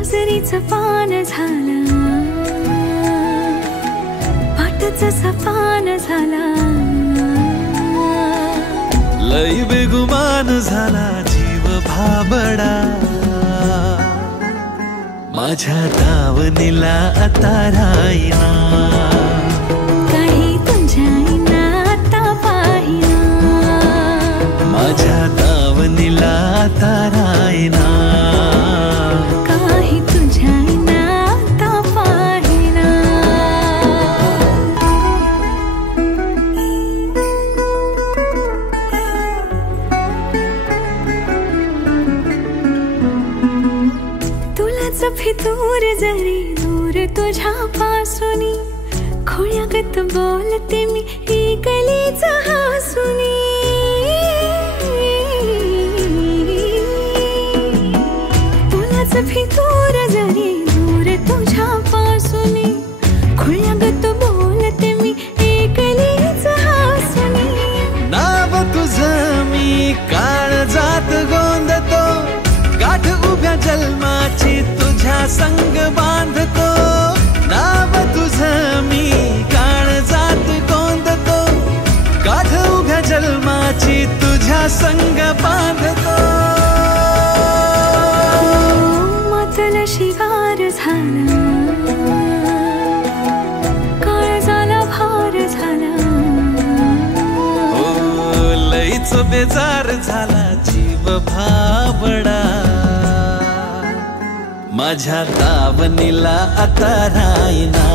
काजरीचं पान झालं, पाटचं सपान झाला, लई बेगुमान झाला जीव भाबडा, माझ्या दावणीला आता राहीना, काही तुझ्या आता पाहिना, माझ्या दावणीला आता राहीना, काही तुझ्या आता पाहिना. तुलाच फितूर जरी दूर तुझ्या पासूनी, खोळ्यागत बोलते मी एकलीच हसूनी. तुलाच फितूर जरी दूर तुझ्या पासूनी, खोळ्यागत बोलते मी एकलीच हसूनी. नाव तुझं मी काळजात गोंधतो, गाठ उभ्या जन्माची तुझ्या संग बांधतो. नाव तुझं मी काळजात गोंधतो, गाठ उभ्या जन्माची तुझ्या संग बांधतो. मातल शिगार झाला, काळजाला भार झाला, ओ लईच बेजार झाला जीव भाबडा, माझ्या दावणीला आता राहीना.